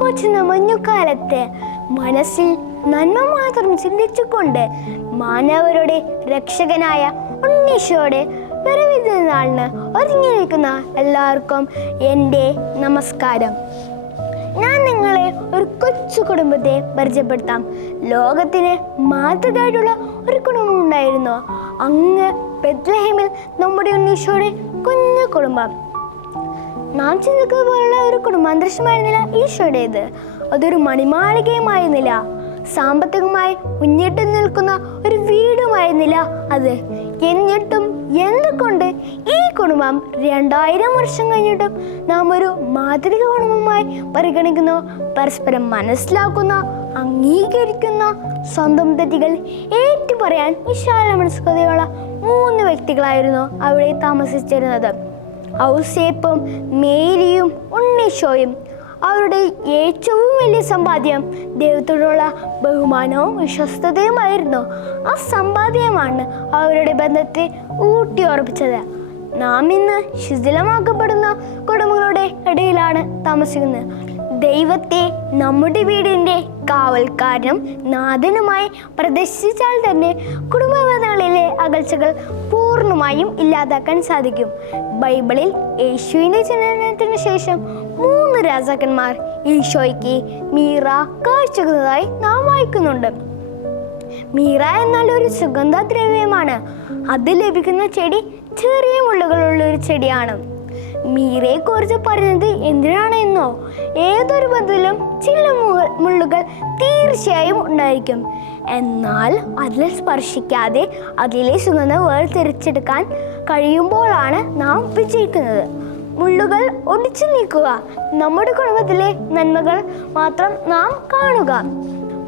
കൊച്ചുന്ന മഞ്ഞുകാലത്ത് മനസ്സിൽ നന്മ മാത്രം ചിന്തിച്ചുകൊണ്ട് മാനവരുടെ രക്ഷകനായ ഉണ്ണീശോയുടെ വരവിന്റെ നാളിന് ഒരുങ്ങി നിൽക്കുന്ന എല്ലാവർക്കും എൻ്റെ നമസ്കാരം. ഞാൻ നിങ്ങളെ ഒരു കൊച്ചു കുടുംബത്തെ പരിചയപ്പെടുത്താം. ലോകത്തിന് മാതൃകയായിട്ടുള്ള ഒരു കുടുംബം ഉണ്ടായിരുന്നു. അങ്ങ് ബെത്ലഹേമിൽ നമ്മുടെ ഉണ്ണീശോയുടെ കുഞ്ഞു കുടുംബം. നാം ചിന്തിക്കുന്നത് പോലുള്ള ഒരു കുടുംബാന്തരീക്ഷമായിരുന്നില്ല ഈശോയുടേത്. അതൊരു മണിമാളികയുമായിരുന്നില്ല. സാമ്പത്തികമായി മുന്നിട്ട് നിൽക്കുന്ന ഒരു വീടുമായിരുന്നില്ല അത്. എന്നിട്ടും എന്തുകൊണ്ട് ഈ കുടുംബം 2000 വർഷം കഴിഞ്ഞിട്ടും നാം ഒരു മാതൃക കുടുംബമായി പരിഗണിക്കുന്നു? പരസ്പരം മനസ്സിലാക്കുന്ന, അംഗീകരിക്കുന്ന, സ്വന്തം തെറ്റുകൾ ഏറ്റുപറയാൻ വിശാല മനസ്കതയുള്ള 3 വ്യക്തികളായിരുന്നു അവിടെ താമസിച്ചിരുന്നത്. ഔസേപ്പും മേരിയും ഉണ്ണീശോയും. അവരുടെ ഏറ്റവും വലിയ സമ്പാദ്യം ദൈവത്തോടുള്ള ബഹുമാനവും വിശ്വസ്തതയുമായിരുന്നു. ആ സമ്പാദ്യമാണ് അവരുടെ ബന്ധത്തെ ഊട്ടിയുറപ്പിച്ചത്. നാം ഇന്ന് ശിഥിലമാക്കപ്പെടുന്ന കുടുംബങ്ങളുടെ ഇടയിലാണ് താമസിക്കുന്നത്. ദൈവത്തെ നമ്മുടെ വീടിൻ്റെ കാവൽക്കാരനും നാഥനുമായി പ്രദർശിച്ചാൽ തന്നെ കുടുംബ ബന്ധങ്ങളിലെ അകൽച്ചകൾ പൂർണ്ണമായും ഇല്ലാതാക്കാൻ സാധിക്കും. ബൈബിളിൽ യേശുവിൻ്റെ ജനനത്തിന് ശേഷം 3 രാജാക്കന്മാർ ഈശോയ്ക്ക് മീറ കാഴ്ചക്കുന്നതായി നാം വായിക്കുന്നുണ്ട്. മീറ എന്നാൽ ഒരു സുഗന്ധദ്രവ്യമാണ്. അത് ലഭിക്കുന്ന ചെടി ചെറിയ മുള്ളുകളുള്ള ഒരു ചെടിയാണ്. മീറയെ കുറിച്ച് പറയുന്നത് എന്തിനാണെന്നോ, ഏതൊരു ബന്ധത്തിലും ചില മുള്ളുകൾ തീർച്ചയായും ഉണ്ടായിരിക്കും. എന്നാൽ അതിൽ സ്പർശിക്കാതെ അതിലെ സുഗന്ധം വേർതിരിച്ചെടുക്കാൻ കഴിയുമ്പോഴാണ് നാം വിജയിക്കുന്നത്. മുള്ളുകൾ ഒടിച്ചു നീക്കുക. നമ്മുടെ കുടുംബത്തിലെ നന്മകൾ മാത്രം നാം കാണുക.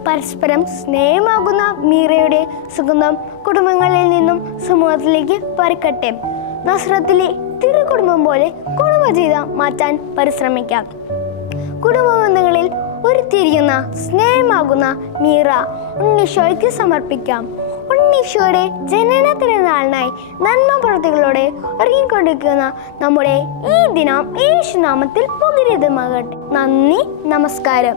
പരസ്പരം സ്നേഹമാകുന്ന മീറയുടെ സുഗന്ധം കുടുംബങ്ങളിൽ നിന്നും സമൂഹത്തിലേക്ക് പരക്കട്ടെ. നസ്രത്തിലെ തിരുകുടുംബം പോലെ കുടുംബജീവിതം മാറ്റാൻ പരിശ്രമിക്കാം. കുടുംബ ബന്ധങ്ങളിൽ ഉരുത്തിരിയുന്ന സ്നേഹമാകുന്ന മീറ ഉണ്ണീശോയ്ക്ക് സമർപ്പിക്കാം. ഉണ്ണീശോയുടെ ജനനത്തിന് നാളിനായി നന്മ പ്രവൃത്തികളോടെ ഒരുങ്ങിക്കൊണ്ടിരിക്കുന്ന നമ്മുടെ ഈ ദിനം യേശുനാമത്തിൽ ഉപകൃതമാകട്ടെ. നന്ദി, നമസ്കാരം.